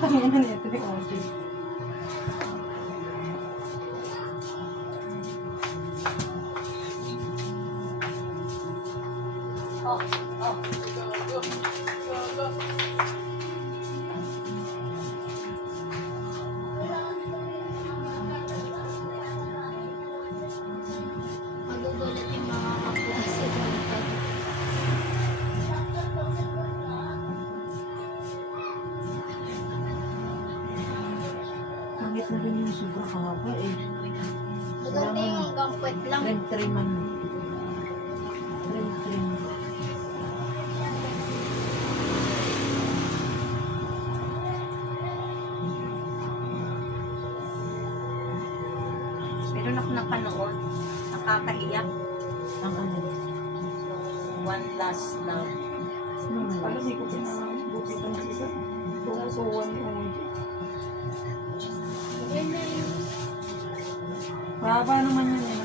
Tangina na ito ni Audrey. Magugulat yung mga kaklase ko. Pangit na rin yung sobra kahaba eh. Maganda yung hanggang puwet lang. Trim man. Trim. Meron ako napanood, nakakahiyak. Ang ano. One Last Love. Alam, hindi ko pinabukitan sa isa. Tukusuwan ni Audrey. Maganda yung... Mahaba naman yun eh.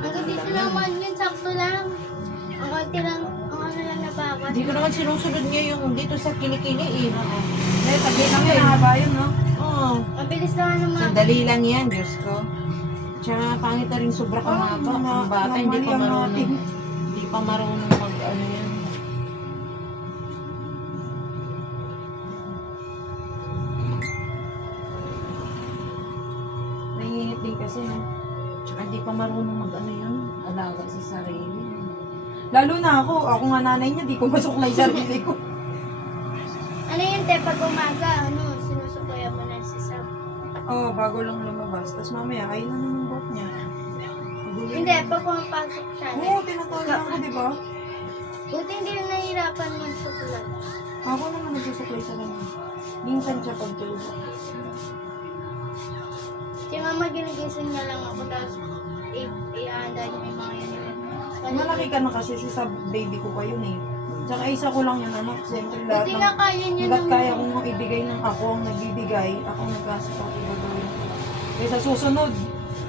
Hanggang dito naman yun, sakto lang. Ang konti lang, ang ano lang nabawas. Hindi ko naman sinusunod niya yung dito sa kilikili eh. Eh, tabi lang yun, mahaba yun, no? Oo. Ang bilis lang naman. Sandali lang yan, Diyos ko. Tsaka pangit na rin sobra kahaba. Ang bata hindi pa marunong. Hindi pa marunong mag ano yan. Naiinit din kasi, no? Tsaka hindi pa marunong mag ano yan. Alaga sa sarili. Lalo na ako nga nanay niya, di ko masuklay sarili ko. Ano yun, te, pag umaga, ano, sinusukuya mo na si Sab. Oo, bago lang lumabas. Tapos mamaya, ayun na naman buhok niya. Hindi, pag pumapasok siya. Oo, tinatawagan ko, di ba? Buti hindi yung nahihirapan magsukulat. Ako naman nagsusuklay sa kanya. Minsan siya pagtulog. Si mama, ginigising niya lang ako, tapos ihanda niya yung mga yun. Malaki ka na kasi sa baby ko pa yun eh. Tsaka isa ko lang yun, anak. Siyempre lahat Buti nga kaya niya hanggat ng... kaya kong ibigay ng ako ang nagbibigay, ako ang nagkasipag ibagawin ko. Kaya sa susunod,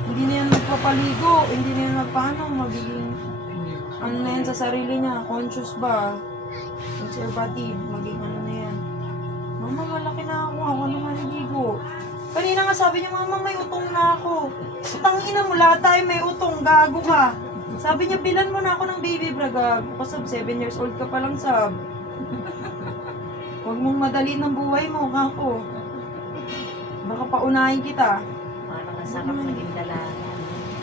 hindi na yan magpapaligo, hindi na yan magpaano, magiging ano na yan sa sarili niya, conscious ba, conservative, maging ano na yan. Mama, malaki na ako na maliligo. Kanina nga sabi niya, mama, may utong na ako. Tangina mo, lahat tayo may utong, gago ka. Sabi niya, bilan mo na ako ng baby bra, gago ka, sab, 7 years old ka pa lang, sab. Huwag mong madali ng buhay mo, kako. Baka paunahin kita. Parang ang sarap maging dalaga.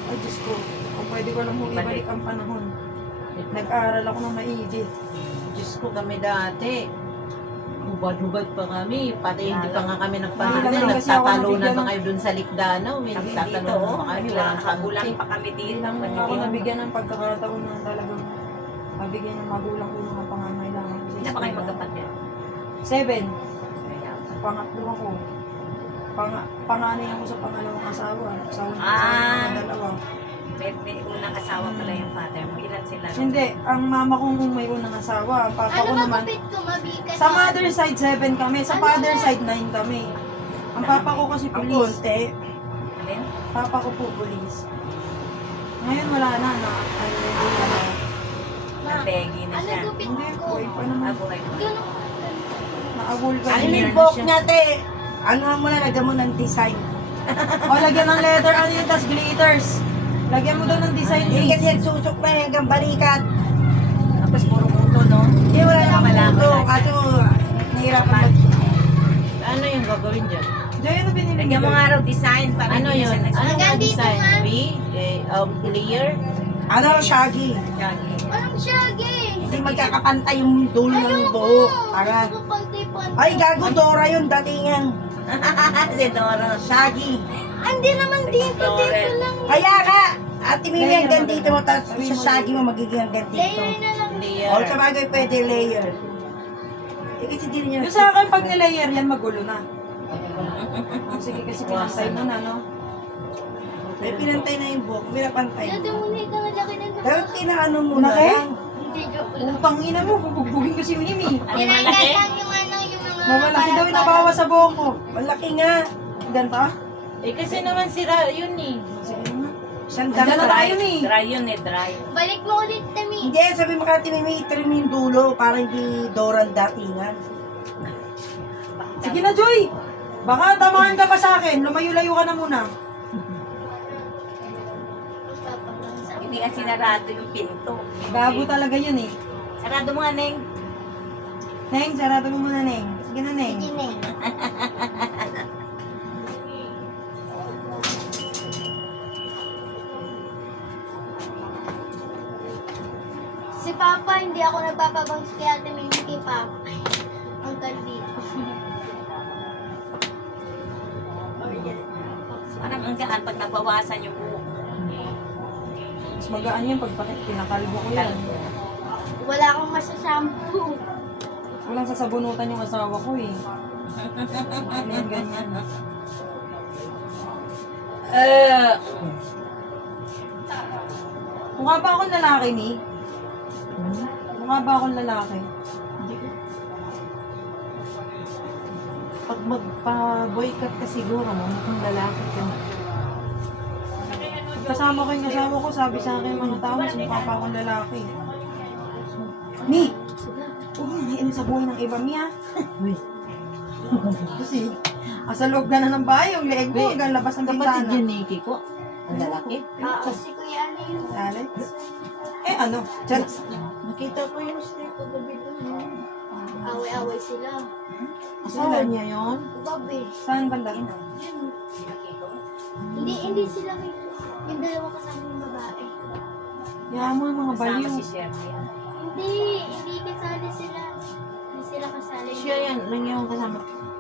Ay, Diyos ko, kung pwede ko lang mong ibalik ang panahon. Nag-aaral ako ng maigi. Diyos ko kami dati. Hubad-hubad pa kami. Pati hindi pa nga kami Hindi nagpahanda. lang kasi ako Nagtatalunan nabigyan pa ng- kayo dun sa Likdanaw. May Kami dito, nagtatalunan oh. pa kayo. May Walang nakakulan kampi. pa kami Hindi dito. lang ako nabigyan ng pagkakataon na talagang mabigyan ng magulang ko yung mga pangangailangan ko. Hindi na pa kayo magkapatid. 7. Pangatlo ako. Panganay ako sa pangalawang asawa. Asawa ng Ah. dalawa. May unang asawa pala yung father mo. Ilan sila? Hindi, ang mama kong may unang asawa. Ang papa Ano ko naman. magupit ko, mabigat? Sa mother side, 7 kami. Sa father side, 9 kami. Ang papa ko kasi Ang police. konti. Alin? Papa ko po police. Ngayon wala na. Napegi na Ano siya. gupit Hindi, ko? buhay pa naman. Ah, buhay pa. Ganun. Naagul pa Ano rin. yung book niya, te? Ano mo na, lagyan mo ng design. O, lagyan ng letter, ano yun, tas glitters. Lagyan mo daw ng design. Hindi kasi nagsusok na hanggang balikat. Tapos puro kuto, no? Hindi, wala na Malaman ito. natin. Kaso, nahirapan mag... Ano yung gagawin dyan? Diyan, ano binili Lagyan mo nga raw design para Ano hindi yun? siya Ano nagsasabi. Hanggang yung dito, design? ma'am. Layer? Ano, shaggy? Anong shaggy? Hindi magkakapantay yung dulo ng buhok. Para... Gusto ko pantay-pantay. Ay, gago, Dora yun, datingan. Si Doro. Shaggy. Ah, hindi naman dito lang. Kaya ka, Ate Mimi, Layer hanggang mo dito mo, tapos sa shaggy mo magiging hanggang dito. Layer na lang. O, sa bagay pwede layer. Eh, kasi di rin Yung sa akin, pag nilayer yan, magulo na. Sige, kasi pinantay mo na, no? Eh, pinantay na yung buhok, pinapantay. Dadamuni ka nga laki na Pero kinaano mo na Laki? lang. Hindi, joke lang. Utang ina mo, bubugbugin ko si Mimi. Tinanggal lang yung ano, yung mga... Mamalaki daw yung nabawa sa buhok ko. Malaki nga. Ganta? Eh, kasi naman sira yun eh. Sige nga. Siyang Andyan na dami. tayo, Mi. Dry yun eh, dry. Balik mo ulit, Tami. Hindi, sabi mo ka, Ate Mimi, itrim yung dulo para hindi Dora ang datingan. Sige na, Joy! Baka tamaan ka pa sa akin. Lumayo-layo ka na muna. Hindi nga sinarado yung pinto. Gabo talaga yun eh. Sarado mo nga, Neng. Neng, sarado mo muna, Neng. Sige na, Neng. Sige na eh. Si Papa, hindi ako nagpapabangs kay Ate May, kay Papa. Ang dito. Parang ang gaan pag nabawasan yung buhok. Mas magaan yun pag pinakalbo ko yan. Wala akong masashampoo. Walang sasabunutan yung asawa ko eh. Ganyan, ganyan. Mukha ba akong lalaki, ni? Mukha ba akong lalaki? Hindi ko. Pag magpa-boycott ka siguro, mukhang lalaki ka. Kasama ko yung asawa ko, sabi sa akin mga tao, mas mukha pa akong lalaki. Ni! Huwag mo naiinom sa buhay ng iba, Mi, ha? Uy, Kasi, asa loob ka na ng bahay, yung leeg mo, hanggang labas ng kapatid bintana. yun ni Kiko. Ang lalaki. Si Kuya ano yun? Alex? Eh, ano? Charis. Nakita ko yung snake ko gabi doon. Away-away sila. Asawa niya yun? Gabi. Saan banda? Hindi sila yung dalawa kasama yung babae. Yaman mo yung mga Kasama baliw. si Sherry. Hindi kasali sila. Hindi sila kasali. Siya yan, lang yung kasama.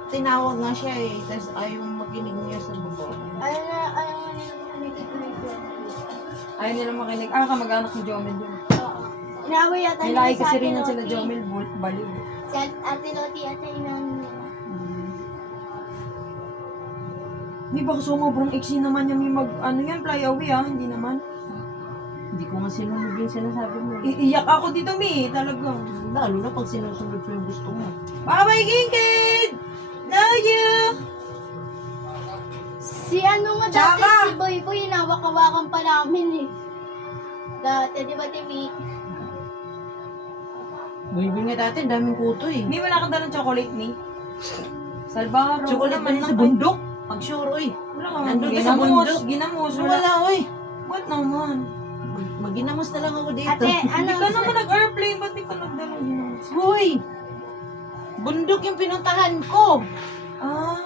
Tinawag nga siya eh, tapos ayaw makinig niya sa bubo. Ayaw nga nila kumikit na ito. Ayaw nila makinig. Ah, kamag-anak ni Jomel yun. Oo. Inaaway yata May nila lahi sa kasi Ate rin yan sila Loti. Jomel, baliw. Si Ate Loti ata inaano nila. May baka sobrang iksi naman yan, may ano yan, fly away ah, hindi naman. Hindi ko nga sinunod yung sinasabi mo. Iiyak ako dito, Mi, talaga. Lalo na pag sinusunod ko yung gusto mo. Bye-bye, Kingkid! Love you! Si ano nga dati, Tsaka! si Boy Boy, inawak-awakan pa namin eh. Dati, di ba, Timi? Buibin nga dati, daming kuto eh. Mi, wala kang dalang chocolate, Mi? Salbaro. Chocolate wala man sa bundok. Pag sure, oy. Wala ka. Nandun ka sa bundok. Ginamos. Wala, oy. What naman? Maginamos na lang ako dito. Ate, Hindi ano? ka naman nag-airplane, ba't di ka nagdalang ginamos? Hoy! Bundok yung pinuntahan ko. Ah.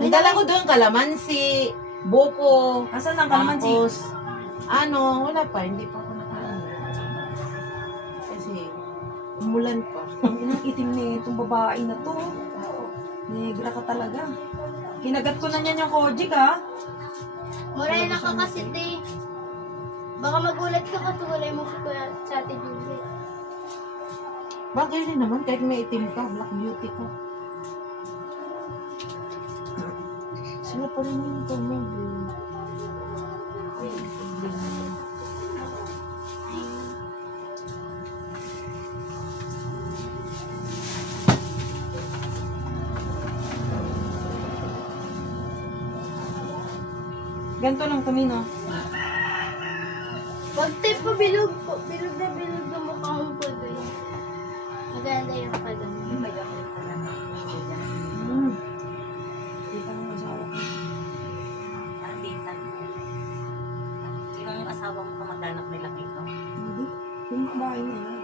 May dala ko doon, kalamansi, buko. Asan ang kalamansi? Tapos, ano, wala pa, hindi pa ako nakaano. Kasi, umulan pa. Ang inang itim na itong babae na to. Negra ka talaga. Kinagat ko na niyan yung kojik, ha? Morena ka kasi, te. Baka magulat ka katulay mo sa Ate Juliet. Bagay rin naman, kahit may itim ka, black beauty ka. Sila pa rin yung tumulong. Ganto lang kami, no? Pag tape pa bilog na mukha mo po doon. Maganda yung pagano. Di pa naman asawa ko. Sino yung asawa mo kamag-anak nila Kiko? Hindi. Yung babae niya.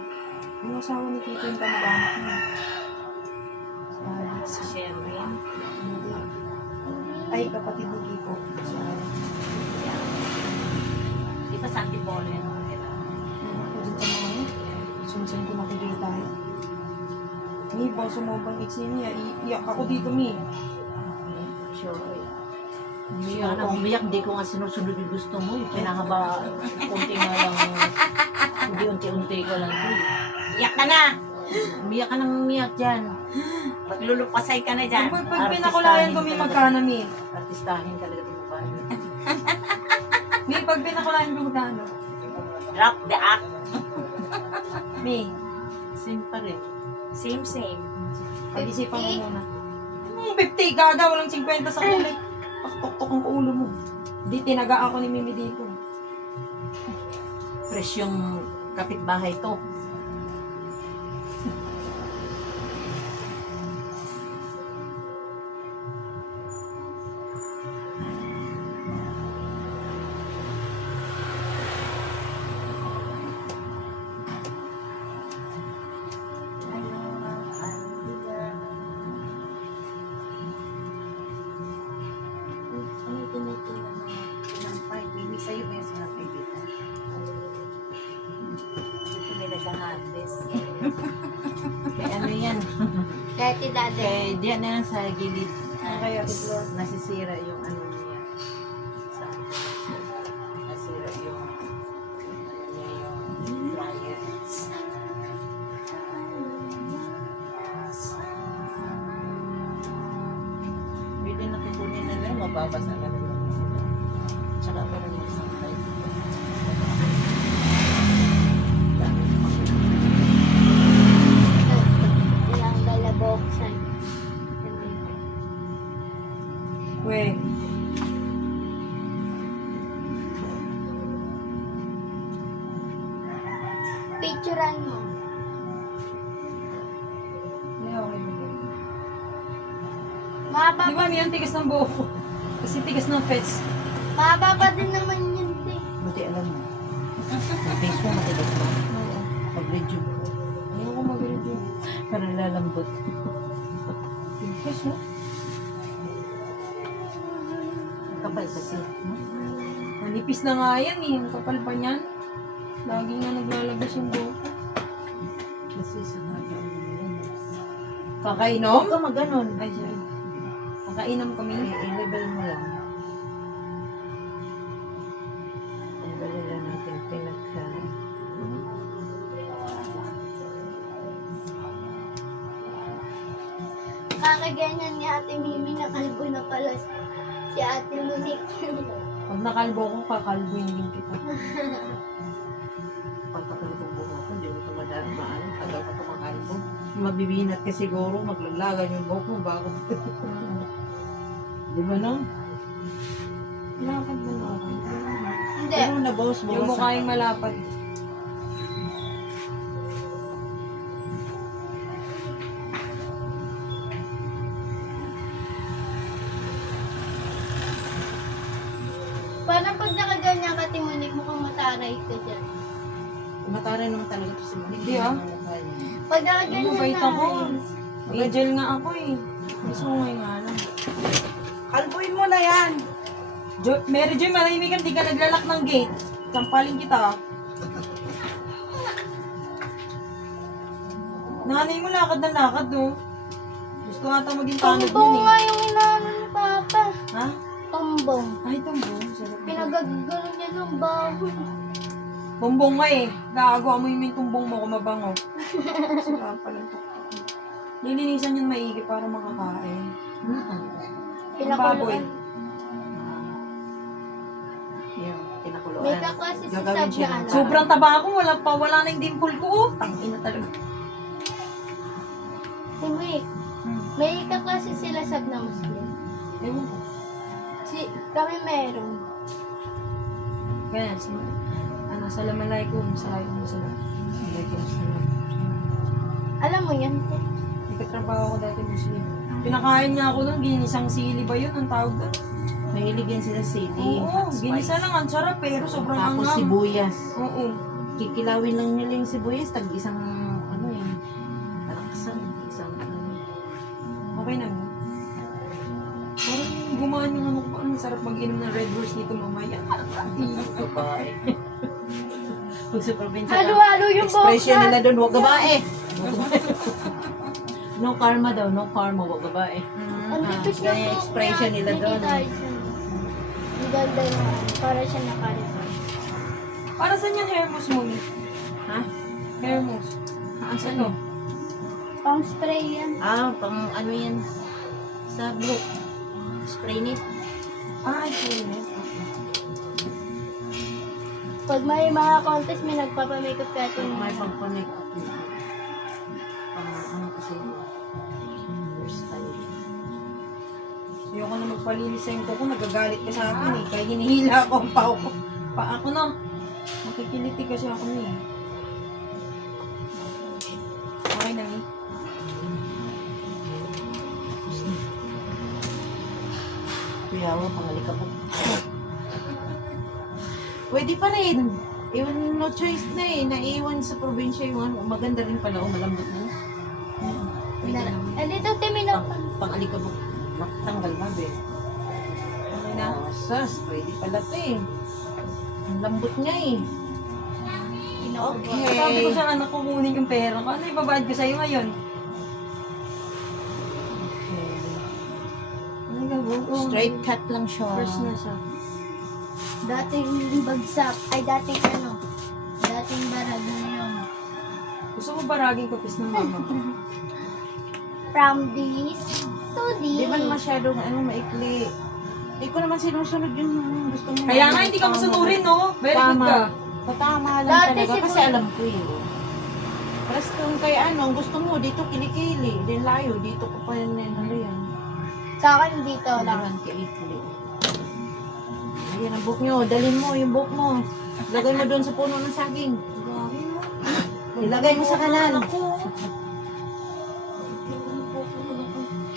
Yung asawa ni Tito yung kamag-anak niya. Si Alex. Si Sherry. Hindi. Ay, kapatid ni Kiko. Si Alex. Di ba sa Antipolo yan? Ano ako dun sa mga yun? Sunsan ko nakikita eh. Mi, bang sumobang ex niya. Iiyak ako dito, Mi. Sure. Hindi ka na umiyak, hindi ko nga sinusunod yung gusto mo. Pinahaba, unti nga lang, hindi unti-unti ko lang ito. Iyak ka na! Umiyak ka nang umiyak dyan. Maglulupasay ka na dyan. Pag pinakulayan ko, Mi, magkano, Mi? Artistahin talaga ito mukha niya. Mi, pag pinakulayan ko, magkano? Drop the act. Mi, Same pa rin. Same. pag-isipan mo muna. 50 gaga, walang 50 sa kulay. Paktok-tok ang ulo mo. Di tinaga ako ni Mimi dito. Fresh yung kapitbahay to. Lahades. Kaya ano yan? Kaya tidade. Kaya diyan na lang sa gilid. Kaya itlog. Nasisira yung ano niya. Sa nasira yung ano niya yung dryer. Pwede na kukunin na lang, mababasa na lang. Tsaka parang yung isang type. Ilang galaboksan. We. Picturean mo. Hindi, okay na ba? Mahaba Di ba, may ang tigas ng buhok ko? Kasi tigas ng fets. mahaba pa din naman yun, te. Buti alam mo. Yung face mo matigas mo. Oo. Pag-review. Ayoko mag-review. Parang lalambot. Tigas, no? Kapal kasi. No? Manipis na nga yan eh. Ang kapal pa niyan. Lagi nga naglalabas yung buhok ko. Kasi sa mga Kakainom? Huwag ka maganon. Ay, sorry. Kakainom kami. I-level mo lang. Tanggalin lang natin pinagka... Kakaganyan ni Ate Mimi na kalbo na pala si Ate Monique. Pag nakalbo ko, kakalboin din kita. Pagkakalbo buhok ko, hindi mo ito madarmaan. Tagal ka tumakalbo. Mabibinat ka siguro, maglaglagan yung buhok mo bago. Di ba no? Lakad ba na ako? Hindi. Pero nabawas mo. Yung mukha yung malapad. Parang pag nakaganyan ka, Ate Monique, mukhang mataray ka dyan. Mataray naman talaga ito si Monique. Hindi, ah. Pag Ano, nakaganyan bait na. ako. Angel nga ako eh. Gusto ko ngayon nga lang. Kalbuin mo na yan! Mary Joy, marami ka, di ka naglalak ng gate. Sampalin kita. Nanay mo lakad ng lakad, no? Gusto ata maging tanod Tumbong yun nga eh. yung inaano ni Papa. Ha? Tumbong. Ay, tumbong. Sarap. Pinagagano niya ng baho. Tumbong nga eh. Gago, amoy mo yung tumbong mo kung mabango. Sarap pala. Lilinisan yun maigi para makakain. Pinakuluan. Yung pinakuluan. May kaklase si Gagawin Sab siya na ng ano. Sobrang taba ko, wala na yung dimple ko. Oh. Tangina talaga. Timik. May kaklase sila Sab na Muslim. Ewan ko. Kami meron. Ganyan, salamalaikum, salamalaikum, salamalaikum, salam. Alam mo yan, te? Nagkatrabaho ako dati Muslim. Pinakain niya ako nun, ginisang sili ba yun? Ang tawag doon? Mahilig yan sila sili. Oo, ginisa lang, ang sarap pero sobrang Tapos anghang. sibuyas. Oo. Kikilawin lang nila yung sibuyas. Tag isang, ano yan, talaksan. Isang, ano. Okay na mo. Parang gumaan yung ano ko, ang sarap mag-inom ng Red Horse dito mamaya. Babae. Pag sa probinsya, Halo-halo yung expression boksa. nila doon, wag babae. No karma daw, no karma, wag babae. Ang tipis Kaya ng yung buhok expression niya. nila doon. Nakita tayo siya. Ang ganda naman. Para siya nakarito. Para saan yan hair mousse mo? Mi? Ha? Hair mousse. Ang saan Ano? Pang spray yan. Ah, pang ano yan? Sa buhok. Spray net. Ah, I see it. Pag may mga contest, may nagpapamakeup ka ito. May pang-connect up. Pang ano kasi. Hairstyle. Ayoko na magpalinis sa ko nagagalit ka sa akin eh. Kaya hinihila ko ang pao ko. Pa ako na. Makikiliti kasi ako na eh. Okay na eh. Kuyawa, pangalika po. Pwede pa rin. Iwan, no choice na eh. Naiwan sa probinsya yung ano. Maganda rin pala o malambot mo. Pwede naman. Dito, Timino. Pangalika po. Tanggal na be. Okay na. Oh, sas, pwede pala to eh. Ang lambot nga eh. Okay. Sabi ko sa anak ko, kunin yung pera ko. Ano ibabayad ko sa'yo ngayon? Ano ka ba? Straight cut lang siya. First na siya. Dating bagsak. Ay, dating dating barag na yun. Gusto mo baraging kapis ng mama ko? From this to this. Di ba masyadong maikli? Hindi ko naman sinusunod yung gusto mo. Kaya nga, hindi ka masunurin, no? Very good ka. Tama lang Dati talaga si kasi Boy- alam ko yun. Tapos kung kay gusto mo, dito kilikili. Din layo, dito ko pa yan. Ano yan? Sa akin dito lang. Kailangan kilikili. Ayan ang buhok nyo. Dalhin mo yung buhok mo. Lagay mo doon sa puno ng saging. Grabe, no? Ilagay mo sa kanan. Ako.